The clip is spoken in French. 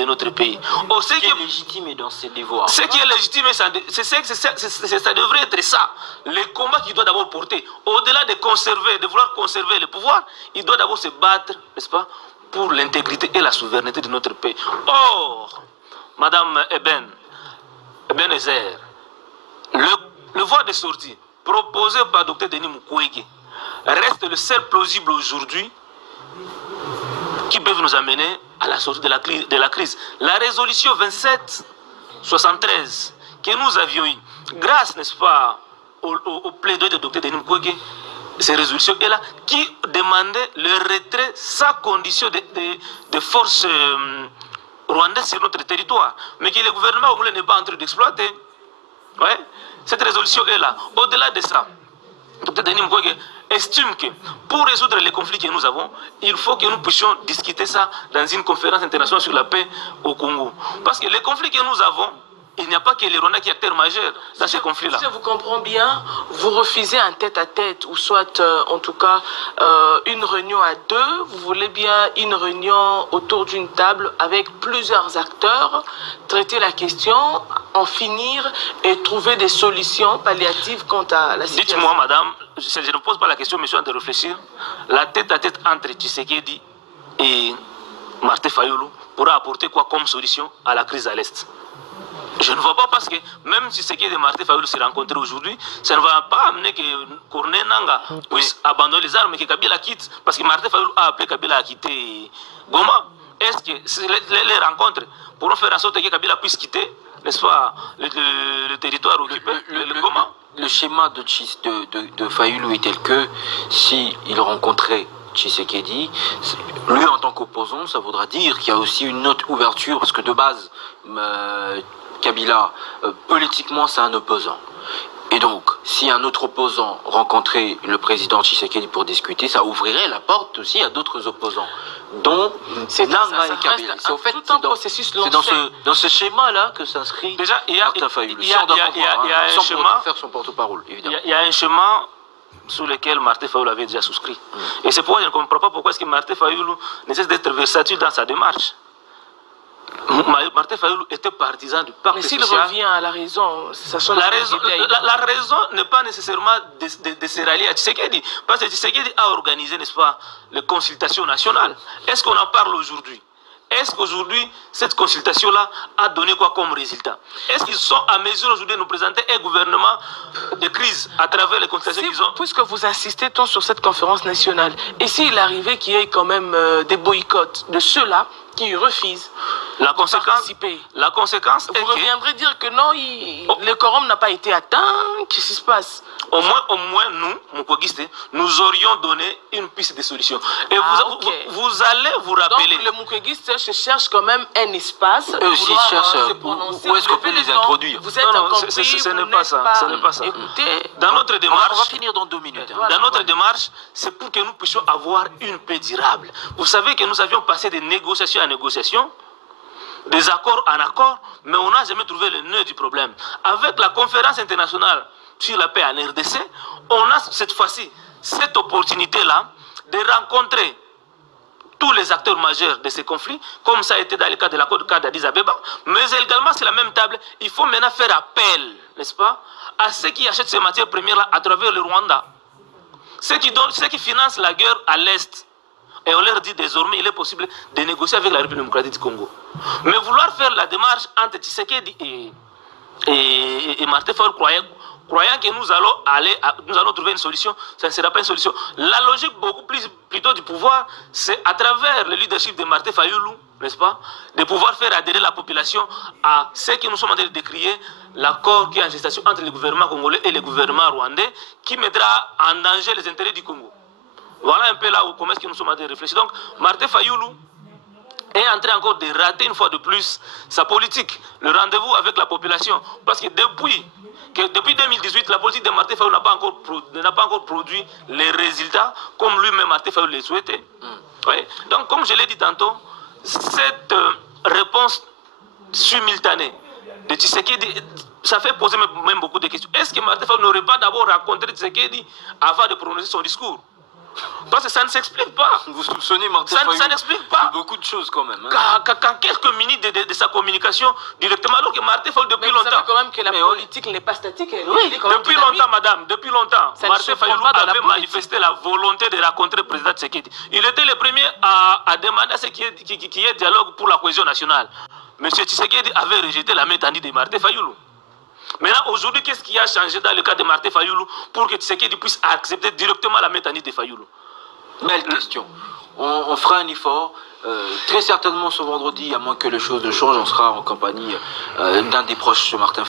de notre pays. Oh, Ce qui est légitime dans ses devoirs. Ce qui est légitime, ça devrait être ça. Le combat qu'il doit d'abord porter, au-delà de conserver, de vouloir conserver le pouvoir, il doit d'abord se battre, n'est-ce pas, pour l'intégrité et la souveraineté de notre pays. Or, Madame Ebenezer, le voie de sortie proposé par Dr Denis Mukwege reste le seul plausible aujourd'hui qui peut nous amener à la sortie de la crise. La résolution 2773 que nous avions eue, grâce, n'est-ce pas, au plaidoyer de Dr Denis Mukwege, ces résolutions est là, qui demandait le retrait sans condition de forces rwandaises sur notre territoire, mais que le gouvernement congolais n'est pas en train d'exploiter. Ouais. Cette résolution est là. Au-delà de ça, Dr Denis Mukwege estime que pour résoudre les conflits que nous avons, il faut que nous puissions discuter ça dans une conférence internationale sur la paix au Congo. Parce que les conflits que nous avons, il n'y a pas que les Rwandais qui est acteur majeur dans ces conflits-là. Si je vous comprends bien, vous refusez un tête-à-tête, ou soit en tout cas une réunion à deux. Vous voulez bien une réunion autour d'une table avec plusieurs acteurs, traiter la question, en finir et trouver des solutions palliatives quant à la situation. Dites-moi, madame, je ne pose pas la question, mais je suis en train de réfléchir. La tête-à-tête entre Tshisekedi et Martin Fayulu pourra apporter quoi comme solution à la crise à l'Est? Je ne vois pas, parce que même si ce qui est de Martin Fayulu s'est rencontré aujourd'hui, ça ne va pas amener que Corneille Nangaa puisse abandonner les armes et que Kabila quitte, parce que Martin Fayulu a appelé Kabila à quitter Goma. Est-ce que les rencontres pourront faire en sorte que Kabila puisse quitter, n'est-ce pas, le territoire occupé, le Goma? Le schéma de Fayulu est tel que s'il rencontrait Tshisekedi, lui en tant qu'opposant, ça voudra dire qu'il y a aussi une autre ouverture, parce que de base, Kabila, politiquement, c'est un opposant. Et donc, si un autre opposant rencontrait le président Tshisekedi pour discuter, ça ouvrirait la porte aussi à d'autres opposants, dont Nangaa et Kabila. C'est au fait, c'est dans ce schéma-là que s'inscrit Martin Fayulu. Il y a un schéma, faire son porte-parole, évidemment. Il y a un schéma sur lequel Martin Fayulu avait déjà souscrit. Et c'est pourquoi je ne comprends pas pourquoi est-ce que Martin Fayulu ne cesse d'être versatile dans sa démarche. Martin Fayulu était partisan du pacte social. Mais s'il revient à la raison, ça change la raison n'est pas nécessairement de se rallier à Tshisekedi. Parce que Tshisekedi a organisé, n'est-ce pas, les consultations nationales. Est-ce qu'on en parle aujourd'hui? Est-ce qu'aujourd'hui, cette consultation-là a donné quoi comme résultat? Est-ce qu'ils sont à mesure aujourd'hui de nous présenter un gouvernement de crise à travers les consultations qu'ils ont? Puisque vous insistez tant sur cette conférence nationale, et s'il arrivait qu'il y ait quand même des boycotts de ceux-là qui refusent la conséquence est vous reviendrez dire que non, le quorum n'a pas été atteint. Qu'est-ce qui se passe? Au moins, nous, Mukwegistes, nous aurions donné une piste de solution. Et vous allez vous rappeler. Donc, le Mukwegistes se cherche quand même un espace. Eux aussi cherchent où est-ce qu'on peut les introduire. Vous êtes incompris, ce n'est pas ça. Ce n'est pas ça. Écoutez, dans notre démarche, on va finir dans 2 minutes. Dans notre démarche, c'est pour que nous puissions avoir une paix durable. Vous savez que nous avions passé de négociation à négociation, des accords en accord, mais on n'a jamais trouvé le nœud du problème. Avec la conférence internationale sur la paix en RDC, on a cette fois-ci cette opportunité-là de rencontrer tous les acteurs majeurs de ces conflits, comme ça a été dans le cas de l'accord de cadre d'Addis Abeba, mais également sur la même table, il faut maintenant faire appel, n'est-ce pas, à ceux qui achètent ces matières premières-là à travers le Rwanda, ceux qui financent la guerre à l'Est. Et on leur dit désormais il est possible de négocier avec la République démocratique du Congo. Mais vouloir faire la démarche entre Tshisekedi et Martin Fayulu, croyant que nous allons trouver une solution, ça ne sera pas une solution. La logique plutôt du pouvoir, c'est à travers le leadership de Martin Fayulu, n'est-ce pas, de pouvoir faire adhérer la population à ce que nous sommes en train de décrier, l'accord qui est en gestation entre le gouvernement congolais et le gouvernement rwandais, qui mettra en danger les intérêts du Congo. Voilà un peu là où comment est-ce que nous sommes en train de réfléchir. Donc, Martin Fayulu est en train encore de rater une fois de plus sa politique, le rendez-vous avec la population. Parce que depuis 2018, la politique de Martin Fayulu n'a pas encore produit les résultats comme lui-même Martin Fayulu les souhaitait. Ouais. Donc, comme je l'ai dit tantôt, cette réponse simultanée de Tshisekedi, ça fait poser même beaucoup de questions. Est-ce que Martin Fayulu n'aurait pas d'abord rencontré Tshisekedi avant de prononcer son discours? Parce que ça ne s'explique pas. Vous soupçonnez Martin Ça Fayulu n'explique pas. de beaucoup de choses quand même. Hein. Quand quelques minutes de sa communication directement, alors que Martin Fayulu depuis Mais vous savez longtemps. quand même que la politique n'est pas statique. Oui, Depuis longtemps, madame, depuis longtemps, Ça ne Martin se prend Fayulu pas dans la avait politique. manifesté la volonté de rencontrer le président Tshisekedi. Il était le premier à demander à ce qu'il y ait dialogue pour la cohésion nationale. M. Tshisekedi avait rejeté la main tendue de Martin Fayulu. Maintenant, aujourd'hui, qu'est-ce qui a changé dans le cas de Martin Fayulu pour que Tshisekedi puisse accepter directement la main tendue de Fayulu? Belle question. On fera un effort. Très certainement ce vendredi, à moins que les choses ne changent, on sera en compagnie d'un des proches de Martin